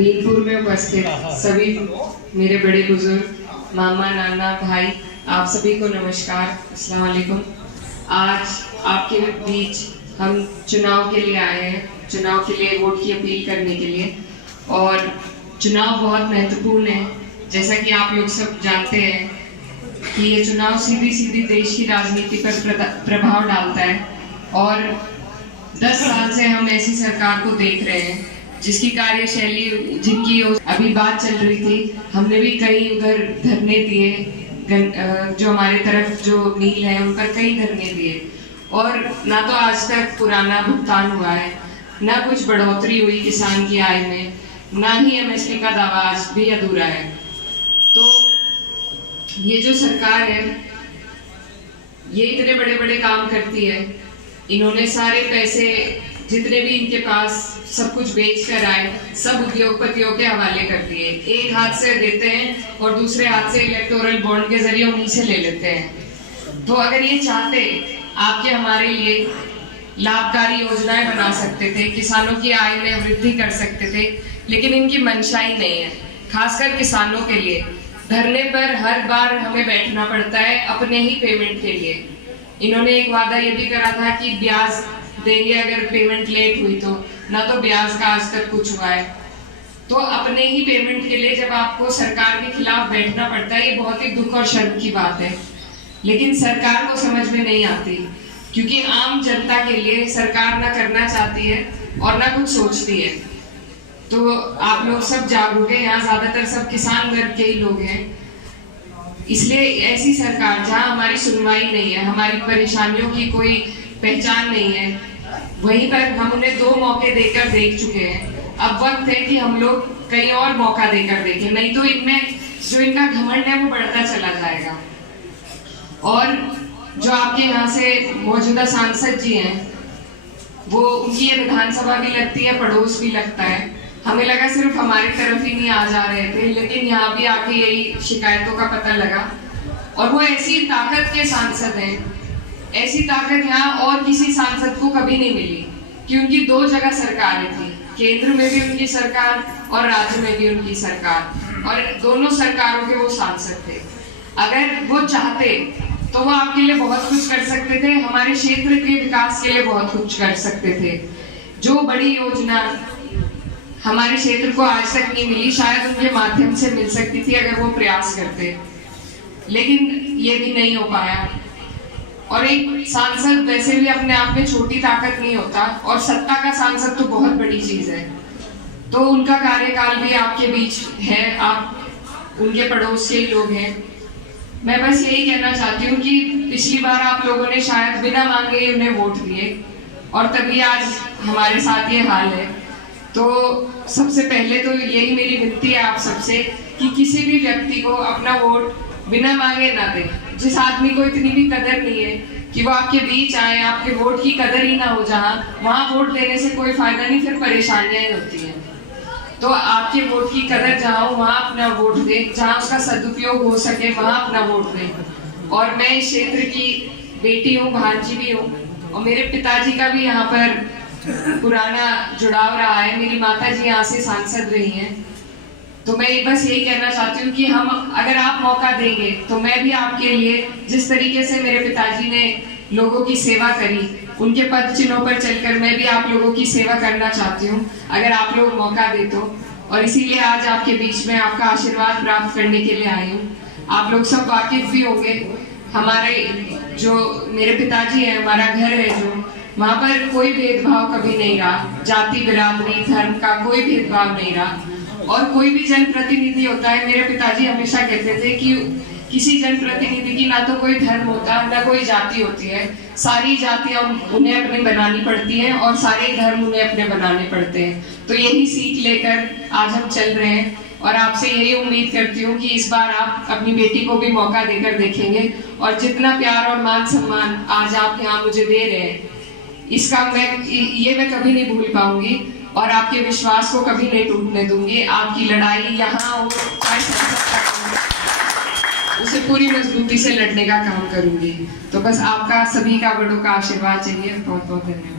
बीनपुर में उपस्थित सभी मेरे बड़े बुजुर्ग, मामा, नाना, भाई, आप सभी को नमस्कार, अस्सलाम वालेकुम। आज आपके बीच हम चुनाव के लिए आए हैं, चुनाव के लिए वोट की अपील करने के लिए। और चुनाव बहुत महत्वपूर्ण है, जैसा कि आप लोग सब जानते हैं कि ये चुनाव सीधी सीधी देश की राजनीति पर प्रभाव डालता है। और 10 साल से हम ऐसी सरकार को देख रहे हैं जिसकी कार्यशैली, जिनकी अभी बात चल रही थी, हमने भी कई उधर धरने दिए, जो हमारे तरफ जो मील है उन पर कई धरने दिए, और ना तो आज तक पुराना भुगतान हुआ है, ना कुछ बढ़ोतरी हुई किसान की आय में, ना ही एमएसपी का दावा आज भी अधूरा है। तो ये जो सरकार है ये इतने बड़े बड़े काम करती है, इन्होंने सारे पैसे जितने भी इनके पास सब कुछ बेच कर आए, सब उद्योगपतियों के हवाले कर दिए। एक हाथ से देते हैं और दूसरे हाथ से इलेक्टोरल बॉन्ड के जरिए उन्हीं से ले लेते हैं। तो अगर ये चाहते, आपके हमारे लिए लाभकारी योजनाएं बना सकते थे, किसानों की आय में वृद्धि कर सकते थे, लेकिन इनकी मंशा ही नहीं है। खासकर किसानों के लिए धरने पर हर बार हमें बैठना पड़ता है अपने ही पेमेंट के लिए। इन्होंने एक वादा ये भी करा था कि ब्याज देंगे अगर पेमेंट लेट हुई तो, ना तो ब्याज का आज तक कुछ हुआ है। तो अपने ही पेमेंट के लिए जब आपको सरकार के खिलाफ बैठना पड़ता है, ये बहुत ही दुख और शर्म की बात है। लेकिन सरकार को समझ में नहीं आती, क्योंकि आम जनता के लिए सरकार ना करना चाहती है और ना कुछ सोचती है। तो आप लोग सब जागरूक हैं, यहाँ ज्यादातर सब किसान वर्ग के ही लोग हैं, इसलिए ऐसी सरकार जहाँ हमारी सुनवाई नहीं है, हमारी परेशानियों की कोई पहचान नहीं है, वहीं पर हम उन्हें 2 मौके देकर देख चुके हैं। अब वक्त है कि हम लोग कहीं और मौका देकर देखें, नहीं तो इनमें जो इनका घमंड है वो बढ़ता चला जाएगा। और जो आपके यहाँ से मौजूदा सांसद जी हैं, वो उनकी ये विधानसभा भी लगती है, पड़ोस भी लगता है। हमें लगा सिर्फ हमारी तरफ ही नहीं आ जा रहे थे, लेकिन यहाँ भी आके यही शिकायतों का पता लगा। और वो ऐसी ताकत के सांसद हैं, ऐसी ताकत यहाँ और किसी सांसद को कभी नहीं मिली, कि उनकी 2 जगह सरकारें थी, केंद्र में भी उनकी सरकार और राज्य में भी उनकी सरकार, और दोनों सरकारों के वो सांसद थे। अगर वो चाहते तो वो आपके लिए बहुत कुछ कर सकते थे, हमारे क्षेत्र के विकास के लिए बहुत कुछ कर सकते थे। जो बड़ी योजना हमारे क्षेत्र को आज तक नहीं मिली, शायद उनके माध्यम से मिल सकती थी अगर वो प्रयास करते, लेकिन ये भी नहीं हो पाया। और एक सांसद वैसे भी अपने आप में छोटी ताकत नहीं होता, और सत्ता का सांसद तो बहुत बड़ी चीज है। तो उनका कार्यकाल भी आपके बीच है, आप उनके पड़ोस के ही लोग हैं। मैं बस यही कहना चाहती हूँ कि पिछली बार आप लोगों ने शायद बिना मांगे उन्हें वोट दिए, और तभी आज हमारे साथ ये हाल है। तो सबसे पहले तो यही मेरी विनती है आप सबसे कि किसी भी व्यक्ति को अपना वोट बिना मांगे ना दें। जिस आदमी को इतनी भी कदर नहीं है कि वो आपके बीच आए, आपके वोट की कदर ही ना हो जहां, वहां वोट देने से कोई फायदा नहीं, फिर परेशानियां ही होती हैं। तो आपके वोट की कदर जहां हो वहां अपना वोट दें, जहां उसका सदुपयोग हो सके वहां अपना वोट दें। और मैं इस क्षेत्र की बेटी हूँ, भांजी भी हूँ, और मेरे पिताजी का भी यहाँ पर पुराना जुड़ाव रहा है। मेरी माता जी यहाँ से सांसद रही हैं। तो मैं बस यही कहना चाहती हूँ कि हम, अगर आप मौका देंगे तो मैं भी आपके लिए, जिस तरीके से मेरे पिताजी ने लोगों की सेवा करी, उनके पद चिन्हों पर चलकर मैं भी आप लोगों की सेवा करना चाहती हूँ, अगर आप लोग मौका दे तो। और इसीलिए आज आपके बीच में आपका आशीर्वाद प्राप्त करने के लिए आई हूँ। आप लोग सब वाकिफ भी होंगे, हमारे जो मेरे पिताजी है, हमारा घर है जो, वहां पर कोई भेदभाव कभी नहीं रहा, जाति, बिरादरी, धर्म का कोई भेदभाव नहीं रहा। और कोई भी जनप्रतिनिधि होता है, मेरे पिताजी हमेशा कहते थे कि किसी जनप्रतिनिधि की ना तो कोई धर्म होता, ना कोई जाति होती है, सारी जातियां उन्हें अपने बनानी पड़ती हैं और सारे धर्म उन्हें अपने बनाने पड़ते हैं। तो यही सीख लेकर आज हम चल रहे हैं, और आपसे यही उम्मीद करती हूँ कि इस बार आप अपनी बेटी को भी मौका देकर देखेंगे, और जितना प्यार और मान सम्मान आज आप यहाँ मुझे दे रहे हैं, इसका मैं कभी नहीं भूल पाऊंगी, और आपके विश्वास को कभी नहीं टूटने दूंगी। आपकी लड़ाई यहाँ हो, उसे पूरी मजबूती से लड़ने का काम करूंगी। तो बस आपका सभी का बड़ों का आशीर्वाद चाहिए। बहुत बहुत धन्यवाद।